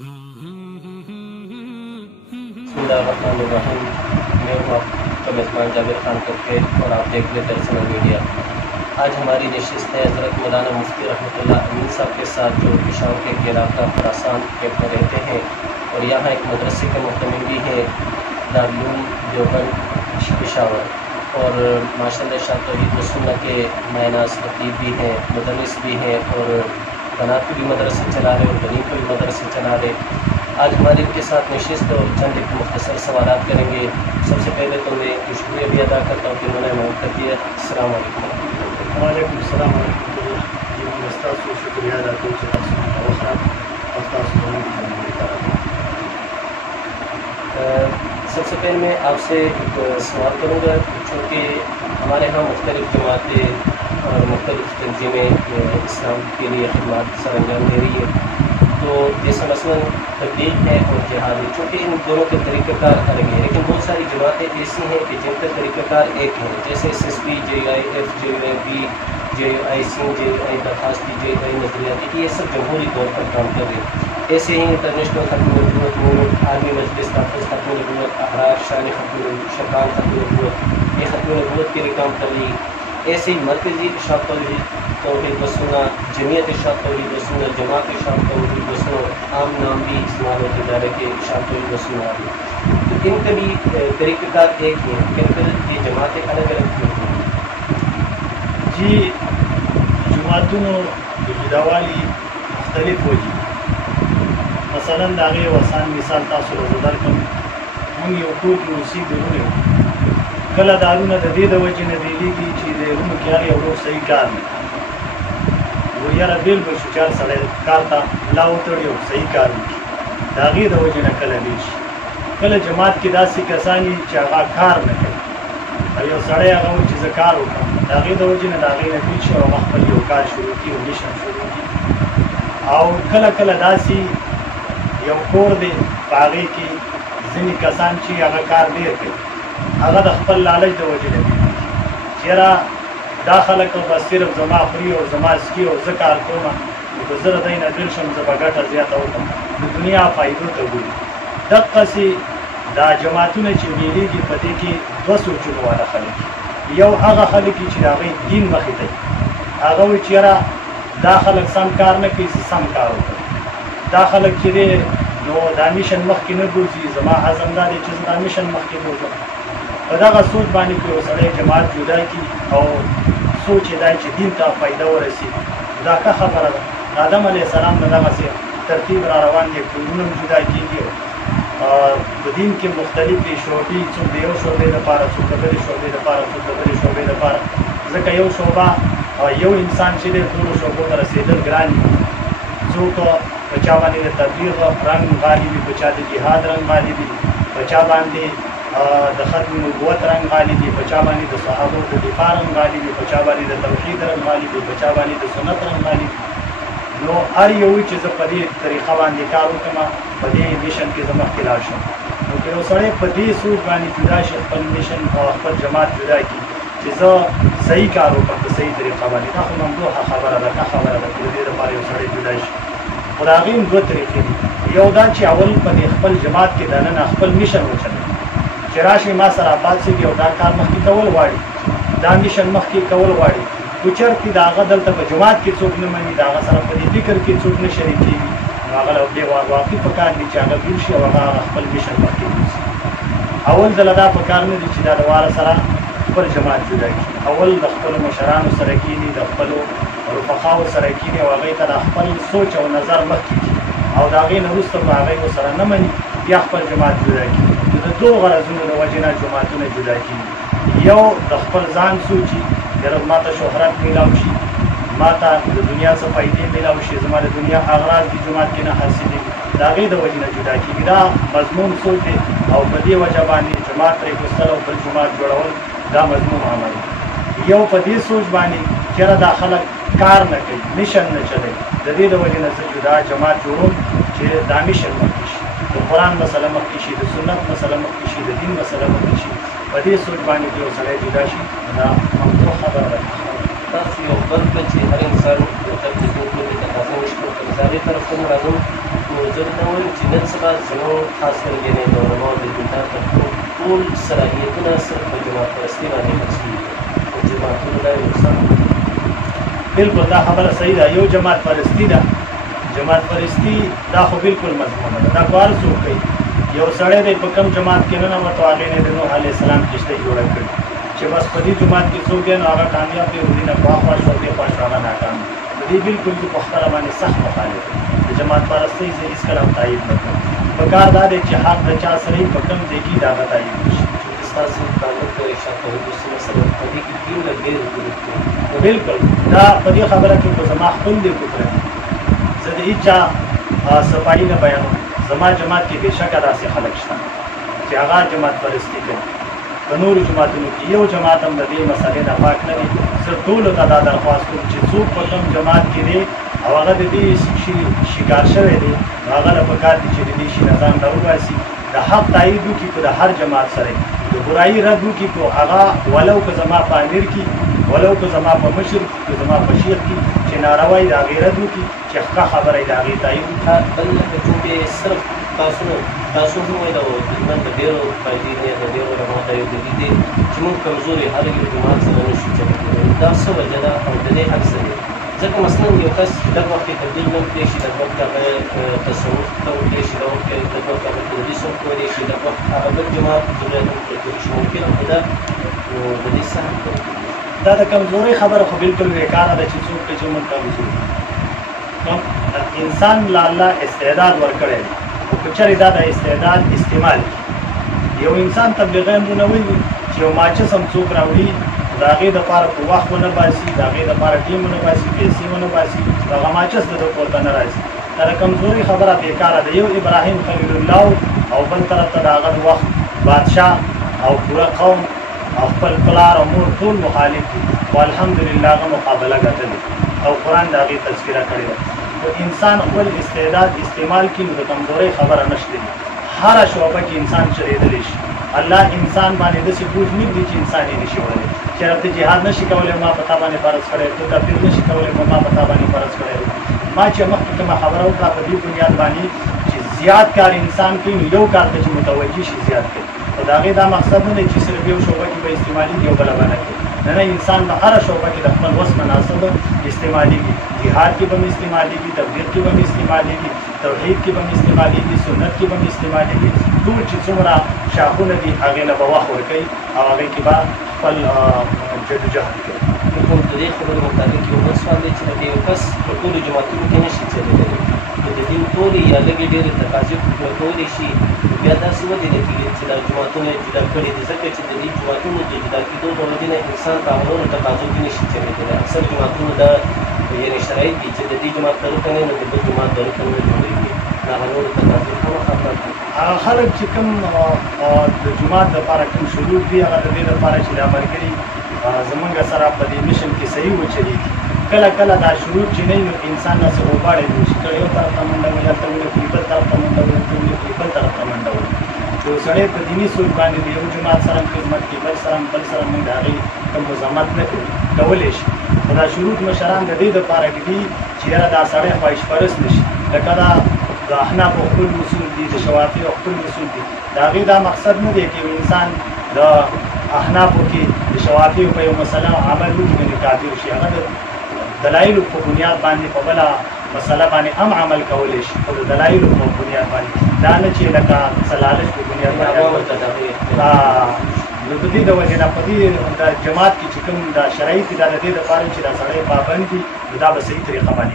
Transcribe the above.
बिस्मिल्लाहिर्रहमानिर्रहीम। मैं हूँ आपका मेज़बान जाबिर खान करके और आप देख रहे दरअसल मीडिया। आज हमारी नशिस्त है हज़रत मौलाना मुफ्ती रहमतुल्लाह अमीन साहब के साथ, जो पेशावर के इलाका खुरासान के में रहते हैं और यहाँ एक मदरसे के मुहतमिम भी हैं, दारुल उलूम देवबंद पेशावर, और माशाअल्लाह शाह तौहीद व सुन्नत के मायनास खतीब भी हैं, मुदर्रिस भी हैं, और बनात को भी मदरसे चला रहे और बनी को भी मदरसे चला रहे। आज हमारे इनके साथ नशिस्त और चंद एक मुख्तसर सवालात करेंगे। सबसे पहले तो मैं शुक्रिया भी अदा करता हूँ कि उन्होंने मौका कर दिया। अस्सलाम वालेकुम। वालेकुम सलाम वरहमतुल्लाह। जी मैं उस्ताद को शुक्रिया अदा करता हूँ। सबसे पहले मैं आपसे एक सवाल करूँगा, चूँकि हमारे यहाँ मुख्तलिफ़ जमातें और मुख्तलिफ़ तंजीमें इस्लाम के लिए खिदमत सर अंजाम दे रही है, तो जैसे मसलन तबलीग है और जिहाद है, चूँकि इन दोनों के तरीक़ाकार अलग हैं, लेकिन बहुत सारी जमातें ऐसी हैं कि जिनका तरीक़ाकार एक है, जैसे SSP, JIF, JUIB, JUIC, JUI दरखास्ती, JUI नजरियाती, ये सब जमहूरी तौर पर काम कर रहे हैं। ऐसे ही इंटरनेशनल खत्म नबूवत मूवमेंट, आर्मी मजलिस, ताफ़ुज़ खत्म नबूवत, अहरार शान शकान खत्म नबूवत, ये खत्म नबूवत के लिए काम कर रही। ऐसे ही मरकज़ी इरशाद तौहीद व सुन्नत, जमीयत इरशाद तौहीद व सुन्नत, जमात इरशाद तौहीद व सुन्नत, आम नाम भी इस्तेमाल होते जा रहे के इरशाद तौहीद व सुन्नत। तो इनका भी तरीक़ाकार एक ही है, लेकिन फिर ये जमातें अलग अलग क्यों हैं? जी जमातों की हिदावाली मुख्तलिफ होगी। मसलन दागे वसान मिसाल तासुर ज़दरकम हम यूकूर की उसी गुरु कला दारूना दे द वजह न दिली की चीज़ रूम क्या है वो सही कार में वो यार बिल पर शुचार सड़े कारता लाओ तोड़ियो सही कार में दागी द वजह न कला बीच कला जमात की दासी कसानी चागा कार न करे अयो सड़े आगा वो चीज़ कार होगा दागी द वजह न दागी न बीच और मखबल यो कार शुरू की और मिशन शुरू की और कला कला दासी यो कोर दे बागी की जिनी कसान ची आगा कार देर के आगा दखपल लालच द वजह लगी चेहरा दाखल को बस सिर्फ जमा फ्री और जमा इसकी और ज़कार को ना गुजर दिन दिल शम ज़बगटा ज़्यादा होता दुनिया फ़ायदो तो गुली दक्का से दा जमातों ने चिड़िली की पति की दो सोचने वाला खली यो आगा खली की चिरागी दिन मखिते आगा वो चेहरा दाखल सम कार न की सम कार होता दाखल चिरे नो दामिशन मख की न बुझी जमा आजमदार चीज़ दामिशन मख की बुझा बदा सोच बानी के सड़े जमात जुदा की और सोच दाई दिन का फ़ायदा हो रही खुदा का खबर आदम अलैहिस्सलाम नदा से तरतीब रवान के कुलूम जुदा की दिन के मुख्तलिफ शोबी सो देव शोबे दफारा सो कबरी शोबे दफारा सो कबरी शोबे दफारा जका यो शोबा यो इंसान से दोनों शोबों का रसीदल ग्रानी जो तो बचा बानी तबलीग रंग गालिबी बचा दे जिहाद रंग गालिबी बचा बांधे दखत नबूवत रंग गालिबी बचा बानी द सहाबों को दिफा रंग गालिबी बचा बानी द तौहीद रंग गालिबी बचा बानी द सुन्नत रंग गालिबी नो हर यो चीज़ पदी तरीक़ा बांधे कारो कमा पदी मिशन के जमा खिलाफ क्योंकि वो सड़े पदी सूट बानी जुदा शल मिशन और पर जमात जुदा की चीज़ सही कारो पर सही तरीक़ा बानी का हम दो खबर अदा का खबर अदा कर दे पारे सड़े जुदा खुदागीन दो तरीक़े योदा ची अवल पदी खपल जमात के दाना खपल मिशन हो चले चराश में माँ सराबाद से भी उदा कार मख की कवल वाड़ी दा मिशन मख की कवल वाड़ी उचर की दागा दल तक जमात की चूक न मनी दागा सरा पदी फिक्र की चूक न शरीकी वागल अब्दे वाक़ी पकार नीचे आगा बिरशी वागा खपल मिशन मख की अवल दलदा पकार ने नीचे दा वारा सरा पर जमात जुदा की अवल दखपल मशरान सरकीनी दखपल और फखाव सरकीनी वागई ता खपल सोच और नज़र मख की और दागे नरुस्त वागई वो सरा न मनी या खपल जमात जुदा की दो गरजों ने वजना जमातों ने जुदा की यो दखपल जान सूची जब माता शोहरत मिलावशी माता दुनिया से फ़ायदे मिलावशी हमारे दुनिया आगराज की जमात के ना हासिल दागे द वजना जुदा की दा मजमून सोचे और बदी वजबानी जमात रे गुस्सल और जमात जोड़वल दा मजमून हमारी यो पदी सोच बानी चेहरा दाखल कार न कई मिशन न चले ददी द वजना से जुदा जमात जोड़ो चे दामिशन मकीश तो कुरान मसला मकीशी तो सुन्नत मसला मकीशी तो दिन मसला मकीशी पदी सोच बानी के सड़े जुदाशी ना हम तो खबर रखा बस यो बंद पे हर इंसान तक के तकाज़े मुश्किल तरफ से राज़म زه دا وایم چې نن سبا زموږ خاص کر یعنې د علماو د دیندار طبقو ټول صلاحیتونه صرف په جماعت پرستي باندې خرڅ کېږي او جماعتونو لا یې نقصان بالکل دا خبره صحیح ده. یو جماعت پرستی ده. جماعت پرستی دا خو بالکل مضمونه ده. دا کار څوک کوي؟ یو سړی دی په کوم جماعت کې ننوتو، هغې نه د نوح علیه السلام کښتۍ جوړه کړې چې بس په دې جماعت کې څوک دی نو هغه کامیاب دی، ورې نه خواخوا شو، دې خوا شو، هغه ناکام دی. د دې بالکل زه په خپله باندې سخت مخالف یم. د جماعت پرستۍ زه هېڅکله هم تایید نه کوم. پکار دا دی چې حق د چا سره په کوم ځای کې د هغه تایید وشي. ستاسو تعلق د ارشاد توحید سره سره په دې کې دین له ډېر ګروپ دی. بالکل دا په دې خبره کې خو زما خپل دی کفر دی. زه د هېچا صفایي نه بیانوم. زما جماعت کې بېشکه داسې خلک شته چې هغه جماعت پرستي کوي. په نورو جماعتونو کې یو جماعت هم د دې مسئلې نه پاک نه دی. زه ټولو ته دا درخواست کوم چې څوک په کوم جماعت کې دی او هغه د دې شي شکار شوی دی، نو هغه له پکار دي چې د دې شي نه ځان راوباسي، د حق تایید وکړي په د هر جماعت سره، د برایي رد وکړي په هغه ولو که زما په امیر کې، ولو که زما په مشر کې، که زما په شیخ کې چې ناروا یې د هغې رد وکړي، چې ښه خبره یې د هغې تایید وکړي. بل چونکې صرف تاسو هم وایي د ایمان د ډېرو فایدې نه د ډېرو علماو ته یو دلیل دی چې موږ کمزوري هر یو جماعت سره نه شو چلېدلی. دا څه وجه ده او د دې حق څه دی؟ ځکه مثلا یو کس لږ وخت کې تبدیل نه کړی شي، لږ وخت هغه تصوف ته وکړی شي، لږ وخت هغه تدریس هم کولی شي، لږ وخت هغه بل جماعت ضرورت هم کولی شي. ممکن خو دا د دې څه حق دی؟ دا د کمزورۍ خبره خو بالکل بېکاره ده چې څوک چې موږ کمزور انسان له الله استعداد ورکړی دی، خو که چېرې دا د استعداد استعمال یو انسان تبلیغي امرونه ووایي چې یو ماچس هم څوک راوړي د هغې دپاره په وخت ونه باسي، د هغې دپاره ټیم ونه باسي، پیسې ونه باسي، د هغه ماچس د ده کور ته نه راځي. دا د کمزورۍ خبره بېکاره ده. یو ابراهیم خلیل الله او بل طرف ته د هغه د وخت بادشاه او پوره قوم او خپل پلار او مور ټول مخالف دي، خو الحمدلله هغه مقابله ګټلې او قرآن د هغې تذکره کړې ده. که انسان خپل استعداد استعمال کړي نو د کمزورۍ خبره نشته دي. هره شعبه کې انسان چرېدلی شي. الله انسان باندې داسې بوج نه ږدي چې انسان یې نشي وړلی. چېرې ته جهاد نشي کولی ما په تا باندې فرض کړی، ته تبلیغ نشي کولی ما په تا باندې فرض کړی. ما چې مخکې کومه خبره وکړه په دې بنیاد باندې چې زیات کار انسان کوي نو یو کار ته چې متوجه شي زیات کوي. خو د هغې دا مقصد نه دی چې صرف یو شعبه کې به استعمالېږي او بله به نه کوي. نه انسان په هره شعبه کې د خپل وس مناسب استعمالېږي. جهاد کې به هم استعمالېږي، تبلیغ کې به هم استعمالېږي، توحید کې به هم استعمالېږي، سنت کې به هم استعمالېږي. ټول چې څومره شاخونه دي هغې له به وخت ورکوي او هغې کې به خپل جدوجهد کوي. خو د دې خبرو مطابق یو بل سوال دی چې د یو کس په ټولو جماعتونو کې نشي چلېدلی، د دین ټولې یا لږې ډېرې تقاضې پوره کولی شي، بیا داسې ولې نه کېږي چې دا جماعتونه یې جدا کړي دي؟ ځکه چې د دې جماعتونو د جدا کېدو د وجې نه انسان په هغه نورو تقاضو کې نشي چلېدلی. اکثر جماعتونو دا یعنې شرایط دي چې د دې جماعت د رکن نه د بل جماعت د رکن نه جوړېږي. د هغه نورو تقاضې خامخا پرته دي. هغه خلک چې کوم د جومات دپاره کوم شروط دي هغه د دې دپاره چې دا ملګري زمونږ سره په دې میشن کې صحیح وچلېږي. کله کله دا شروط چې نه نو انسان داسې غوباړی وي چې کله یو طرف ته منډه وهي هلته ولکړي، بل طرف ته منډه وهي بل طرف ته منډه وهي. یو سړی په دیني سوچ باندې د یو جماعت سره خدمت کوي، بل سره موږ د هغې کوم مزاحمت نه کوو، کولی شي. خو دا شروط مشران د دې دپاره دي چې یاره دا سړی خواهش پرست نه شي. لکه دا د احنافو خپل اصول دي، د شوافیو خپل اصول دي. د هغې دا مقصد نه دی چې یو انسان د احنافو کې د شوافیو په یو مسله عمل وکړي نو کافر شي. هغه د دلایلو په بنیاد باندې په بله مسله باندې هم عمل کولی شي، خو د دلایلو په بنیاد باندې، دا نه چې لکه څلالش په بنیاد باندې. نو د دې د وجې نه په دې د جماعت کې چې کوم دا شرایط دي دا د دې دپاره چې دا سړی پابند دي نو دا به صحیح طریقه باندې